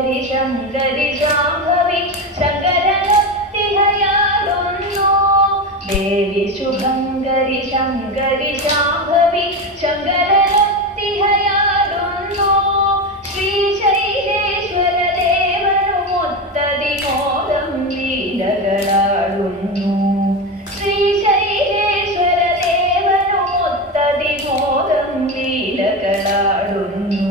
ശുഭങ്കരി ശങ്കരി ശാംഭവി ശങ്കരനത്തിഹയാടുന്നു. ദേവി ശുഭങ്കരി ശങ്കരി ശാംഭവി ശങ്കരനത്തിഹയാടുന്നു. ശ്രീശൈലേശ്വര ദേവനുമൊത്തതി മോദം ലീലകളാടുന്നു. ശ്രീശൈലേശ്വര ദേവനുമൊത്തതി മോദം ലീലകളാടുന്നു.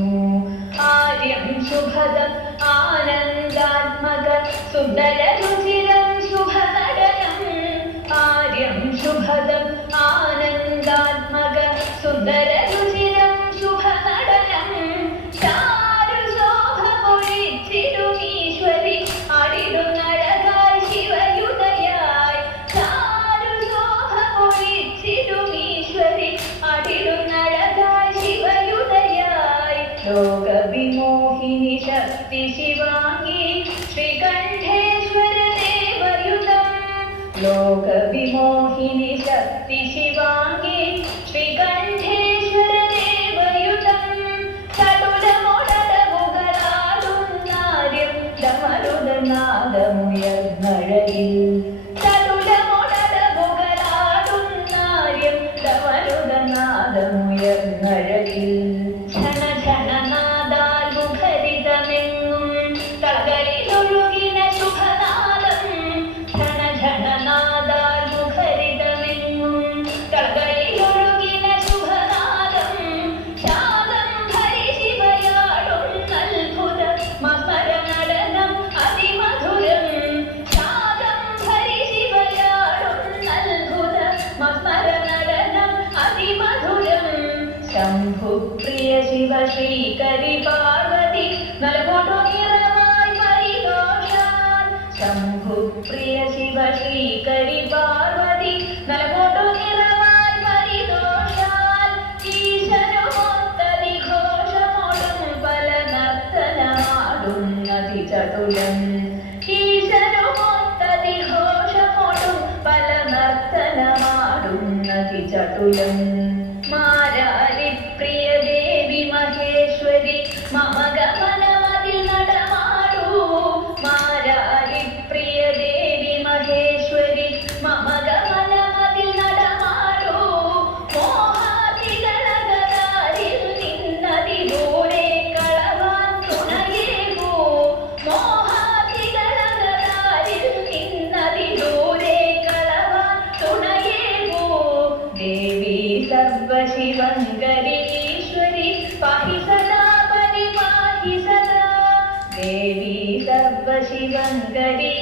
ആര്യം ശുഭദം ആനന്ദാത്മക സുന്ദരരുചിരം ശുഭനടനം. ആര്യം ശുഭദം ആനന്ദാത്മക സുന്ദരരുചിരം ശുഭനടനം. ചാരുശോഭമൊഴിച്ചിടുമീശ്വരി ആടിടുന്നഴകായി ശിവയുതയായി. ചാരുശോഭമൊഴിച്ചിടുമീശ്വരി ആടിടുന്നഴകായി ശിവയുതയായി. ലോകവിമോഹിനി ശക്തി ശിവാംഗി ശ്രീകണ്ഠേശ്വര ദേവയുതം. ലോകവിമോഹിനി ശക്തി ശിവാംഗി ശ്രീകണ്ഠേശ്വര ദേവയുതം. ചടുലമൊടമുകളാടുന്നാര്യം ഡമരുദനാദമുയർന്നഴകിൽ. ചടുലമൊടമുകളാടുന്നാര്യം ഡമരുദനാദമുയർന്നഴകിൽ. ഝണ ഝണനാദാൽ മുഖരിതമെങ്ങും തളകളിലൊഴുകിന ശുഭനാദം. ഝണ ഝണനാദാൽ മുഖരിതമെങ്ങും തളകളിലൊഴുകിന ശുഭനാദം. ശാകംഭരി ശിവയാടുന്നത്ഭുത മസ്മര നടനം അതിമധുരം. ശാകംഭരി ശിവയാടുന്നത്ഭുത മസ്മര നടനം അതിമധുരം. ശംഭുപ്രിയ ശിവ ശ്രീകരി പാർവതി നൽകൊടു നിറമായി പരിതോഷാൽ. ശംഭുപ്രിയ ശിവ ശ്രീകരി പാർവതി നൽകൊടു നിറമായി പരിതോഷാൽ. ഈശനുമൊത്തതി ഘോഷമോടും പല നർത്തനമാടുന്നതി ചടുലം. ഈശനുമൊത്തതി ഘോഷമോടും പല നർത്തനമാടുന്നതി ചടുലം. മാരാരി പ്രിയ ദേവി മഹേശ്വരി മമ ഗമനമതിൽ നടമാടൂ. മാരാരി പ്രിയ ദേവി മഹേശ്വരി മമ ഗമനമതിൽ നടമാടൂ. മോഹാധികളകരാരിൽ നിന്നതി ദൂരെ കളവാൻ തുണയേകൂ. മോഹാധികളകരാരിൽ നിന്നതി ദൂരെ കളവാൻ തുണയേകൂ. ദേവി സർവശിവങ്കരി ഈശ്വരി പാഹി സദാ പരിപാഹി സദാ. ദേവി സർവശിവങ്കരി